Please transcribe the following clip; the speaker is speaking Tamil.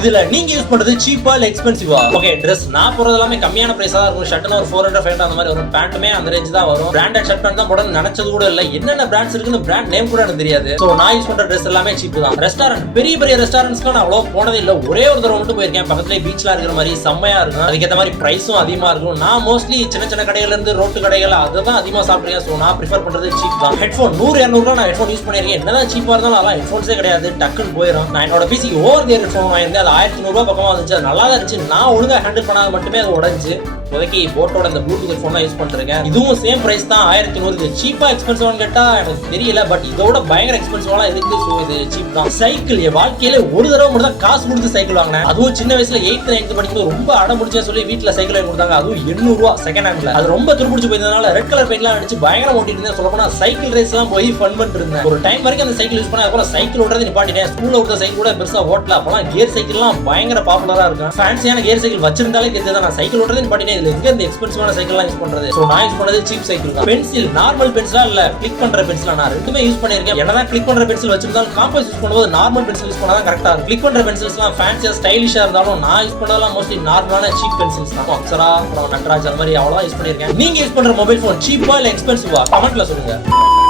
இதுல நீங்க யூஸ் பண்றது சீப்பா இல்ல எக்ஸ்பென்சிவா? ஓகே, Dress நான் போறது எல்லாமே கம்மியான பிரைஸா இருக்கும். ஷர்ட்னா ஒரு 400 500 அந்த மாதிரி வரும். பேண்ட்டுமே அந்த ரேஞ்ச் தான் வரும். பிராண்டட் ஷர்ட் பேண்ட் தான் போடணும்னு நினைச்சது கூட இல்ல. என்னென்ன பிராண்ட்ஸ் இருக்குன்னு பிராண்ட் நேம் கூட எனக்கு தெரியாது. சோ நான் யூஸ் பண்ற Dress எல்லாமே சீப் தான். ரெஸ்டாரண்ட் பெரிய பெரிய ரெஸ்டாரண்ட்ஸ்க்கு நான் அவ்வளவு போனதே இல்ல. ஒரே ஒரு தடவை மட்டும் போயிருக்கேன். பக்கத்துலயே பீச்ல இருக்கிற மாதிரி செம்மையா இருக்கும். அதுக்கேற்ற மாதிரி பிரைஸும் அதிகமா இருக்கும். நான் மோஸ்ட்லி சின்ன சின்ன கடைகள்ல இருந்து ரோட்டு கடைகள் அதை தான் அதிகமா சாப்பிடுறேன். சோ நான் ப்ரிஃபர் பண்றது சீப் தான். ஹெட்ஃபோன் 100-200 நான் ஹெட்ஃபோன் யூஸ் பண்ணிருக்கேன். என்னதான் சீப்பா இருந்தாலும் அதெல்லாம் ஹெட்ஃபோன்ஸே கிடையாது, டக்குன்னு போயிடும். நான் என்னோட பிசிக்கு ஓவர் தி ஹெட்ஃபோன் வாங்கியிருந்தேன். அது 1100 பக்கமா வந்துச்சு. அது நல்லா தான் இருந்துச்சு. நான் ஒழுங்கா ஹேண்டில் பண்ணாத மட்டுமே அது உடஞ்சு. இப்போதைக்கு போட்டோட இந்த ப்ளூடூத் ஹெட்ஃபோன் தான் யூஸ் பண்ணிருக்கேன். இதுவும் சேம் பிரைஸ் தான், 1100. சீப்பா எக்ஸ்பென்சிவான்னு கேட்டா எனக்கு தெரியல. பட் இதோட பயங்கர எக்ஸ்பென்சிவா இருக்கு. சோ இது சீப் தான். சைக்கிள் என் வாழ்க்கையில ஒரு தடவை மட்டும் தான் காசு கொடுத்து சைக்கிள் வாங்கினேன். அதுவும் சின்ன வயசுல 8th 9th படிக்கும்போது ரொம்ப அடம்பிடிச்சேன்னு சொல்லி வீட்டுல சைக்கிள் வாங்கி கொடுத்தாங்க. அதுவும் 800 செகண்ட் ஹேண்ட்ல. அது ரொம்ப துருப்பிடிச்சு போயிருந்தனால ரெட் கலர் பெயிண்ட்லாம் அடிச்சு பயங்கரம் ஓட்டிட்டு இருந்தேன். சொல்ல போனா சைக்கிள் ரேஸ் எல்லாம் போய் ஃபன் பண்ணிட்டு இருந்தேன். ஒரு டைம் வரைக்கும் அந்த சைக்கிள் யூஸ் பண்ண, அப்புறம் சைக்கிள் ஓட்டுறது நிப்பாட்டிட்டேன். ஸ்கூல்ல ஓட்டுற சைக்கிள் கூட பெருசா ஓட்டல. அப்பெல்லாம் கியர் சைக்கிள்லாம் பயங்கர பாப்புலரா இருக்கும். ஃபேன்சியான கியர் சைக்கிள் வச்சிருந்தாலே தெரிஞ்சது. நான் சைக்கிள் ஓட்டுறது நிப்பாட்டிட்டேன். இதுல எங்க இந்த எக்ஸ்பென்சிவான சைக்கிள்லாம் யூஸ் பண்றது? சோ நான் யூஸ் பண்ணது சீப் சைக்கிள் தான். பென்சில் நார்மல் பென்சிலா இல்ல கிளிக் பண்ற பென்சிலா? நான் ரெண்டுமே யூஸ் பண்ணிருக்கேன். என்னதான் கிளிக் பண்ற பென்சில் வச்சிருந்தாலும் காம்பஸ் யூஸ் பண்ணும்போது நார்மல் பென்சில் யூஸ் பண்ணா தான் கரெக்டா இருக்கும். கிளிக் பண்ற பென்சில்ஸ்லாம் ஃபேன்சியா ஸ்டைலிஷா இருந்தாலும் நான் யூஸ் பண்ணதெல்லாம் மோஸ்ட்லி நார்மலான சீப் பென்சில்ஸ் தான். அப்சரா, அப்புறம் நட்ராஜ் அந்த மாதிரி அவ்வளவுதான் யூஸ் பண்ணிருக்கேன். நீங்க யூஸ் பண்ற மொபைல் போன் சீப்பா இல்ல எக்ஸ்பென்சிவா? கமெண்ட்ல சொல்லுங்க.